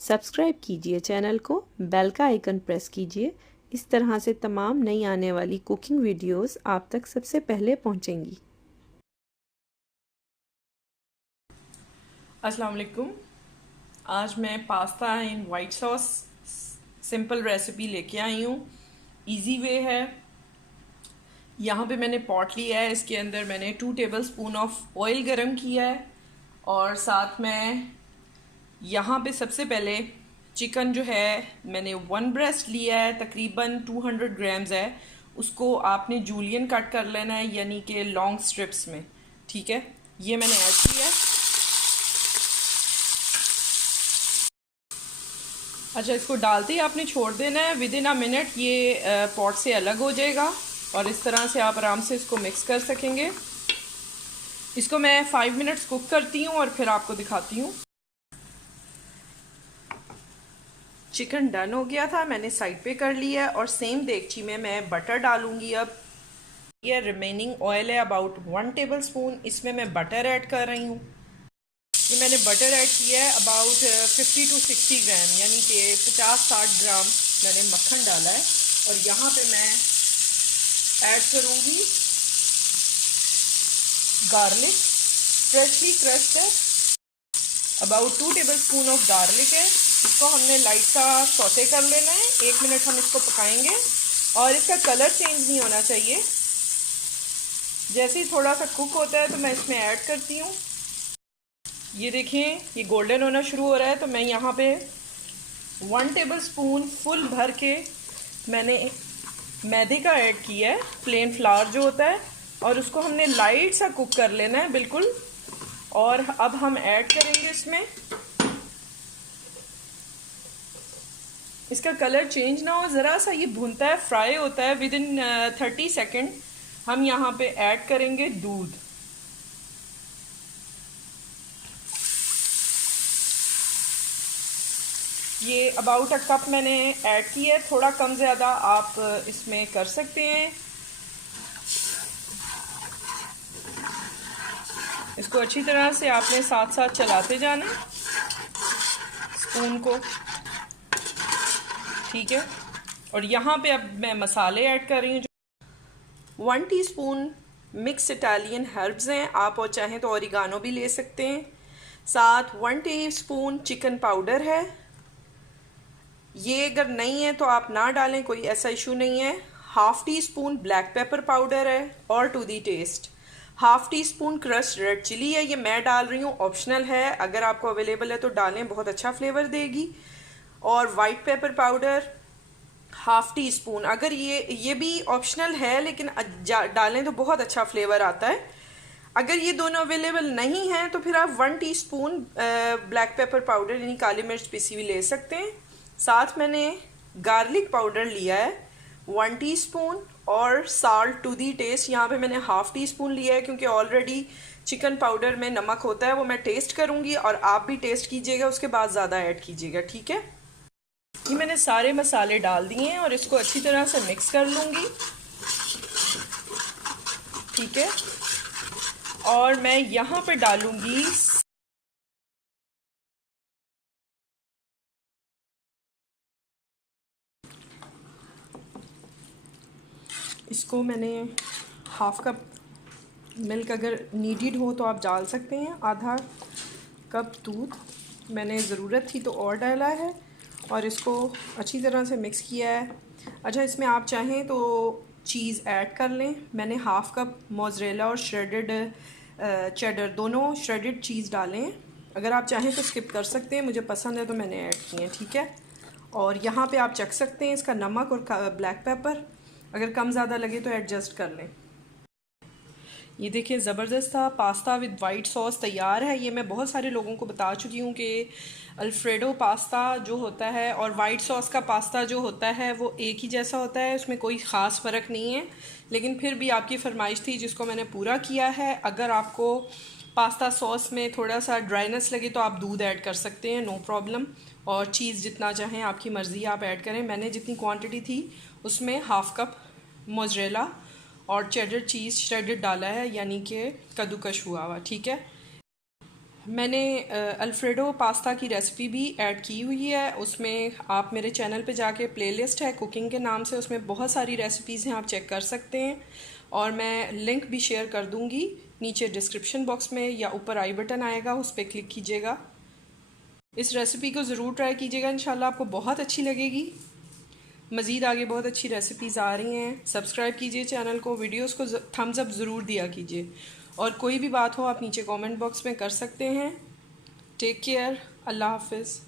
Subscribe कीजिए channel को, bell का आइकन प्रेस कीजिए। इस तरह से तमाम नई आने वाली कुकिंग वीडियोस आप तक सबसे पहले पहुंचेंगी। अस्सलाम वालेकुम। आज मैं pasta in white sauce simple recipe लेके आई हूँ। इजी वे है। यहाँ पे मैंने पॉट लिया है, इसके अंदर मैंने 2 टेबलस्पून ऑफ ऑयल गरम किया है और साथ में यहाँ पे सबसे पहले चिकन जो है मैंने 1 ब्रेस्ट लिया है, तकरीबन 200 ग्राम्स है। उसको आपने जूलियन कट कर लेना है, यानी कि लॉन्ग स्ट्रिप्स में। ठीक है, ये मैंने ऐड किया है। अच्छा, इसको डालते ही आपने छोड़ देना है। विद इन अ मिनट ये पॉट से अलग हो जाएगा और इस तरह से आप आराम से इसको मिक्स कर सकेंगे। इसको मैं 5 मिनट्स कुक करती हूँ और फिर आपको दिखाती हूँ। चिकन डन हो गया था, मैंने साइड पे कर लिया और सेम देगची में मैं बटर डालूंगी। अब ये रिमेनिंग ऑयल है अबाउट 1 टेबलस्पून, इसमें मैं बटर ऐड कर रही हूँ। ये मैंने बटर ऐड किया है अबाउट 50 to 60 ग्राम, यानी कि 50-60 ग्राम मैंने मक्खन डाला है। और यहाँ पे मैं ऐड करूँगी गार्लिक, फ्रेशली क्रश्ड है, अबाउट 2 टेबलस्पून ऑफ गार्लिक है। इसको हमने लाइट सा सौते कर लेना है। 1 मिनट हम इसको पकाएंगे और इसका कलर चेंज नहीं होना चाहिए। जैसे ही थोड़ा सा कुक होता है तो मैं इसमें ऐड करती हूँ। ये देखें, ये गोल्डन होना शुरू हो रहा है तो मैं यहाँ पे 1 टेबलस्पून फुल भर के मैंने मैदे का ऐड किया है, प्लेन फ्लावर जो होता है, और उसको हमने लाइट सा कुक कर लेना है बिल्कुल। और अब हम ऐड करेंगे इसमें। इसका कलर चेंज ना हो, ज़रा सा ये भुनता है, फ्राई होता है। विद इन 30 सेकेंड हम यहाँ पे ऐड करेंगे दूध। ये अबाउट अ कप मैंने ऐड किया है, थोड़ा कम ज़्यादा आप इसमें कर सकते हैं। इसको अच्छी तरह से आपने साथ साथ चलाते जाना स्पून को। ठीक है, और यहाँ पे अब मैं मसाले ऐड कर रही हूँ। 1 टीस्पून मिक्स इटालियन हर्ब्स हैं, आप और चाहें तो ओरिगानो भी ले सकते हैं। साथ 1 टीस्पून चिकन पाउडर है। ये अगर नहीं है तो आप ना डालें, कोई ऐसा इशू नहीं है। 1/2 टीस्पून ब्लैक पेपर पाउडर है और to the taste 1/2 teaspoon crushed red chilli है। ये मैं डाल रही हूँ, ऑप्शनल है, अगर आपको अवेलेबल है तो डालें, बहुत अच्छा फ्लेवर देगी। और वाइट पेपर पाउडर 1/2 टीस्पून, अगर ये भी ऑप्शनल है लेकिन डालें तो बहुत अच्छा फ्लेवर आता है। अगर ये दोनों अवेलेबल नहीं हैं तो फिर आप 1 टीस्पून ब्लैक पेपर पाउडर यानी काली मिर्च पिसी हुई ले सकते हैं। साथ मैंने गार्लिक पाउडर लिया है 1 टीस्पून और साल्ट टू दी टेस्ट। यहाँ पे मैंने 1/2 टीस्पून लिया है क्योंकि ऑलरेडी चिकन पाउडर में नमक होता है, वो मैं टेस्ट करूँगी और आप भी टेस्ट कीजिएगा, उसके बाद ज़्यादा ऐड कीजिएगा। ठीक है, ये मैंने सारे मसाले डाल दिए हैं और इसको अच्छी तरह से मिक्स कर लूँगी। ठीक है, और मैं यहाँ पे डालूँगी इसको मैंने 1/2 कप मिल्क, अगर नीडेड हो तो आप डाल सकते हैं। आधा कप दूध मैंने ज़रूरत थी तो और डाला है और इसको अच्छी तरह से मिक्स किया है। अच्छा, इसमें आप चाहें तो चीज़ ऐड कर लें। मैंने 1/2 कप मोज़रेला और श्रेडेड चेडर, दोनों श्रेडेड चीज़ डालें। अगर आप चाहें तो स्किप कर सकते हैं, मुझे पसंद है तो मैंने ऐड किए हैं। ठीक है, और यहाँ पे आप चख सकते हैं इसका नमक और ब्लैक पेपर, अगर कम ज़्यादा लगे तो एडजस्ट कर लें। ये देखिए, ज़बरदस्त था पास्ता विद वाइट सॉस तैयार है। ये मैं बहुत सारे लोगों को बता चुकी हूँ कि अल्फ्रेडो पास्ता जो होता है और वाइट सॉस का पास्ता जो होता है वो एक ही जैसा होता है, उसमें कोई ख़ास फ़र्क नहीं है। लेकिन फिर भी आपकी फरमाइश थी जिसको मैंने पूरा किया है। अगर आपको पास्ता सॉस में थोड़ा सा ड्राइनेस लगे तो आप दूध ऐड कर सकते हैं, नो प्रॉब्लम। और चीज़ जितना चाहें, आपकी मर्ज़ी, आप ऐड करें। मैंने जितनी क्वांटिटी थी उसमें 1/2 कप मोज़रेला और चेडर चीज़ श्रेडेड डाला है, यानी कि कद्दूकश हुआ हुआ। ठीक है, मैंने अल्फ्रेडो पास्ता की रेसिपी भी ऐड की हुई है। उसमें आप मेरे चैनल पे जाके प्लेलिस्ट है कुकिंग के नाम से, उसमें बहुत सारी रेसिपीज़ हैं, आप चेक कर सकते हैं। और मैं लिंक भी शेयर कर दूंगी नीचे डिस्क्रिप्शन बॉक्स में, या ऊपर आई बटन आएगा उस पर क्लिक कीजिएगा। इस रेसिपी को ज़रूर ट्राई कीजिएगा, इंशाल्लाह आपको बहुत अच्छी लगेगी। मज़ीद आगे बहुत अच्छी रेसिपीज़ आ रही हैं। सब्सक्राइब कीजिए चैनल को, वीडियोस को थम्स अप ज़रूर दिया कीजिए। और कोई भी बात हो आप नीचे कमेंट बॉक्स में कर सकते हैं। टेक केयर, अल्लाह हाफिज़।